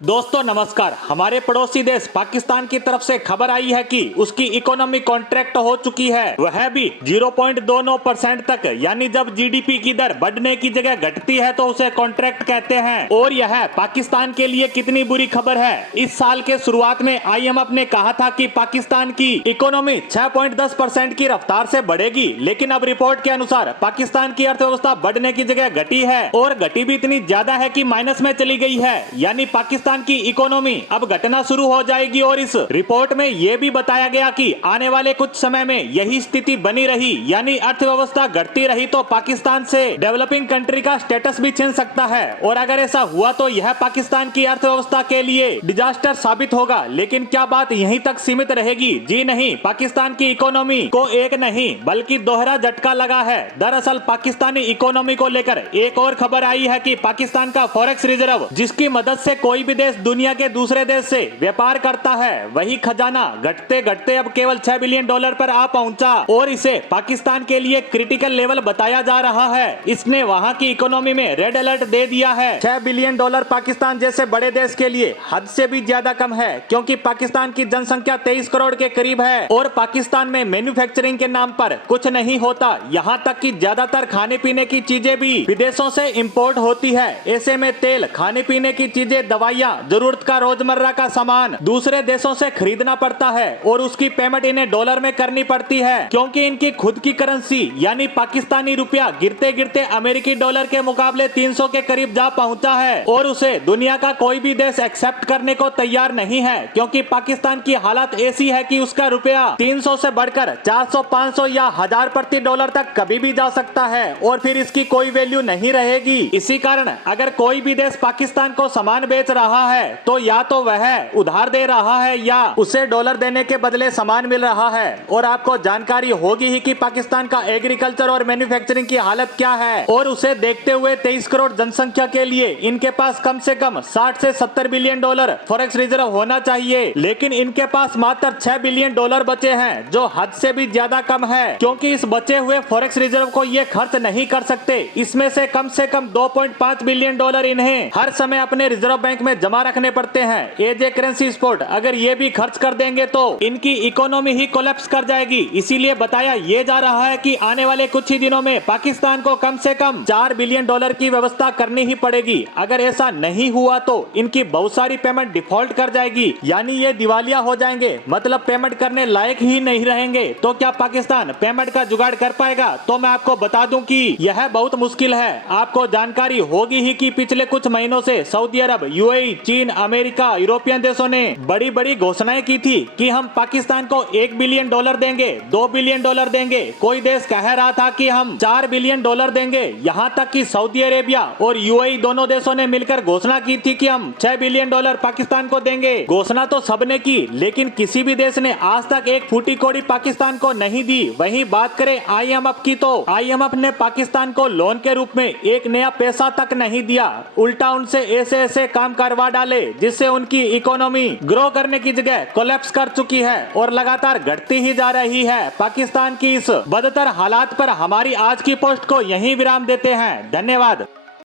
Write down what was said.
दोस्तों नमस्कार। हमारे पड़ोसी देश पाकिस्तान की तरफ से खबर आई है कि उसकी इकोनॉमी कॉन्ट्रैक्ट हो चुकी है, वह भी 0.29% तक। यानी जब जीडीपी की दर बढ़ने की जगह घटती है तो उसे कॉन्ट्रैक्ट कहते हैं। और यह पाकिस्तान के लिए कितनी बुरी खबर है। इस साल के शुरुआत में आईएमएफ ने कहा था कि पाकिस्तान की इकोनॉमी 6.10% की रफ्तार से बढ़ेगी, लेकिन अब रिपोर्ट के अनुसार पाकिस्तान की अर्थव्यवस्था बढ़ने की जगह घटी है, और घटी भी इतनी ज्यादा है कि माइनस में चली गई है। यानी पाकिस्तान की इकोनॉमी अब घटना शुरू हो जाएगी। और इस रिपोर्ट में यह भी बताया गया कि आने वाले कुछ समय में यही स्थिति बनी रही, यानी अर्थव्यवस्था घटती रही, तो पाकिस्तान से डेवलपिंग कंट्री का स्टेटस भी छीन सकता है। और अगर ऐसा हुआ तो यह पाकिस्तान की अर्थव्यवस्था के लिए डिजास्टर साबित होगा। लेकिन क्या बात यहीं तक सीमित रहेगी? जी नहीं, पाकिस्तान की इकोनॉमी को एक नहीं बल्कि दोहरा झटका लगा है। दरअसल पाकिस्तानी इकोनॉमी को लेकर एक और खबर आई है कि पाकिस्तान का फॉरेक्स रिजर्व, जिसकी मदद से कोई भी देश दुनिया के दूसरे देश से व्यापार करता है, वही खजाना घटते घटते अब केवल $6 बिलियन पर आ पहुंचा। और इसे पाकिस्तान के लिए क्रिटिकल लेवल बताया जा रहा है। इसने वहां की इकोनॉमी में रेड अलर्ट दे दिया है। $6 बिलियन पाकिस्तान जैसे बड़े देश के लिए हद से भी ज्यादा कम है, क्योंकि पाकिस्तान की जनसंख्या 23 करोड़ के करीब है और पाकिस्तान में मैन्युफैक्चरिंग के नाम पर कुछ नहीं होता। यहाँ तक कि ज्यादातर खाने पीने की चीजें भी विदेशों से इंपोर्ट होती है। ऐसे में तेल, खाने पीने की चीजें, दवाइयाँ, जरूरत का रोजमर्रा का सामान दूसरे देशों से खरीदना पड़ता है, और उसकी पेमेंट इन्हें डॉलर में करनी पड़ती है, क्योंकि इनकी खुद की करेंसी यानी पाकिस्तानी रुपया गिरते गिरते अमेरिकी डॉलर के मुकाबले 300 के करीब जा पहुंचा है। और उसे दुनिया का कोई भी देश एक्सेप्ट करने को तैयार नहीं है, क्योंकि पाकिस्तान की हालत ऐसी है कि उसका रुपया 300 से बढ़कर 400, 500 या 1000 प्रति डॉलर तक कभी भी जा सकता है, और फिर इसकी कोई वैल्यू नहीं रहेगी। इसी कारण अगर कोई भी देश पाकिस्तान को सामान बेच रहा है तो या तो वह उधार दे रहा है या उसे डॉलर देने के बदले सामान मिल रहा है। और आपको जानकारी होगी ही कि पाकिस्तान का एग्रीकल्चर और मैन्युफैक्चरिंग की हालत क्या है, और उसे देखते हुए 23 करोड़ जनसंख्या के लिए इनके पास कम से कम 60 से 70 बिलियन डॉलर फॉरेक्स रिजर्व होना चाहिए। लेकिन इनके पास मात्र $6 बिलियन बचे हैं, जो हद से भी ज्यादा कम है, क्योंकि इस बचे हुए फॉरेक्स रिजर्व को ये खर्च नहीं कर सकते। इसमें से कम $2.5 बिलियन इन्हें हर समय अपने रिजर्व बैंक में जमा रखने पड़ते हैं एज ए करेंसी स्पॉट। अगर ये भी खर्च कर देंगे तो इनकी इकोनॉमी ही कोलैप्स कर जाएगी। इसीलिए बताया ये जा रहा है कि आने वाले कुछ ही दिनों में पाकिस्तान को कम से कम $4 बिलियन की व्यवस्था करनी ही पड़ेगी। अगर ऐसा नहीं हुआ तो इनकी बहुत सारी पेमेंट डिफॉल्ट कर जाएगी, यानी ये दिवालिया हो जाएंगे, मतलब पेमेंट करने लायक ही नहीं रहेंगे। तो क्या पाकिस्तान पेमेंट का जुगाड़ कर पाएगा? तो मैं आपको बता दूं कि यह बहुत मुश्किल है। आपको जानकारी होगी ही कि पिछले कुछ महीनों से सऊदी अरब, यूएई, चीन, अमेरिका, यूरोपियन देशों ने बड़ी बड़ी घोषणाएं की थी कि हम पाकिस्तान को $1 बिलियन देंगे, $2 बिलियन देंगे। कोई देश कह रहा था कि हम $4 बिलियन देंगे। यहाँ तक कि सऊदी अरेबिया और यूएई दोनों देशों ने मिलकर घोषणा की थी कि हम $6 बिलियन पाकिस्तान को देंगे। घोषणा तो सबने की, लेकिन किसी भी देश ने आज तक एक फूटी कौड़ी पाकिस्तान को नहीं दी। वहीं बात करें आईएमएफ की, तो आईएमएफ ने पाकिस्तान को लोन के रूप में एक नया पैसा तक नहीं दिया। उल्टा उनसे ऐसे काम करवा डाले जिससे उनकी इकोनॉमी ग्रो करने की जगह कोलैप्स कर चुकी है और लगातार घटती ही जा रही है। पाकिस्तान की इस बदतर हालात पर हमारी आज की पोस्ट को यहीं विराम देते हैं। धन्यवाद।